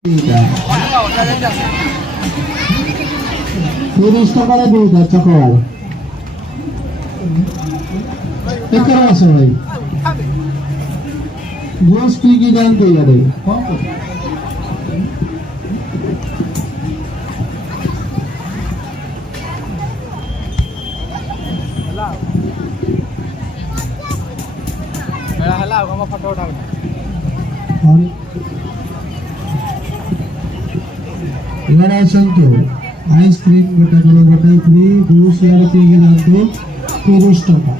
30 টাকার দুইটা চকোয়াল এখানে আছে ভাই জুস কি জানতে যাবে हेला हम फोटो उठा এবার আসেন তো আইসক্রিম গোটা কিলো গোটাই ফ্রি জুস আর কি জানতো 30 টাকা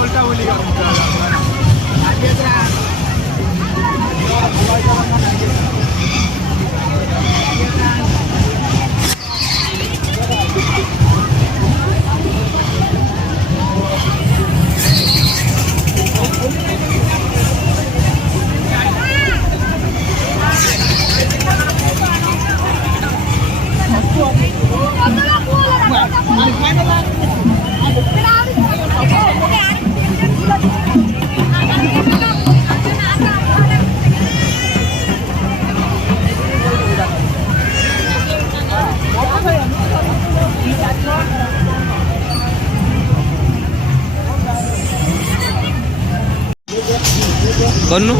उल्टा बोली कौन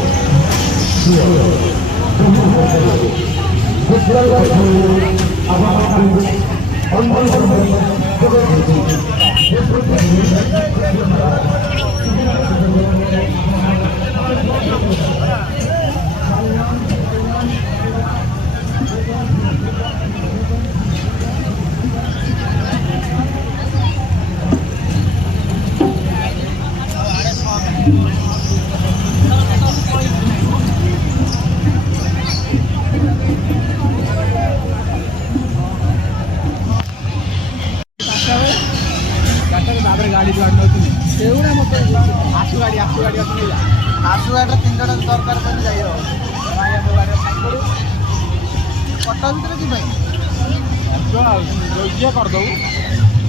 ଗୋଟେ ଗାଡ଼ି ଗାଡ଼ି ନେଉଥିଲି ସେଗୁଡ଼ା ମୋତେ ଆସୁ ଗାଡ଼ି ଆସୁ ନେଇଯା ଆସୁ ଗାଡ଼ିରେ 3 ଜଣ ଦରକାର କହିଲେ ଯାଇ ହେବ ଭାଇ ଆମ ଗାଡ଼ିରେ ସାଇକେଲ କଟକ ଭିତରେ କି ପାଇଁ ଆଉ ଇଏ କରିଦେବୁ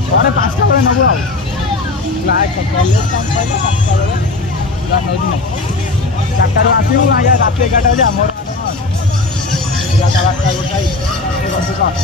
ଘରେ 5ଟା ବେଳେ ନେବୁ ଆଉ କଲେଜ ଟାଇମ୍ ପାଇଲେ 5ଟା ବେଳେ ଯାହା ନେଉଛି ନାହିଁ 4ଟାରୁ ଆସିବୁ ଆଜ୍ଞା ରାତି 11ଟା ବାଜେ ଆମର 11ଟା 12ଟା ଗୋଟାଇ ରଖୁ କଣ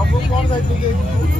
ସବୁ କ'ଣ ଯାଇଥିଲି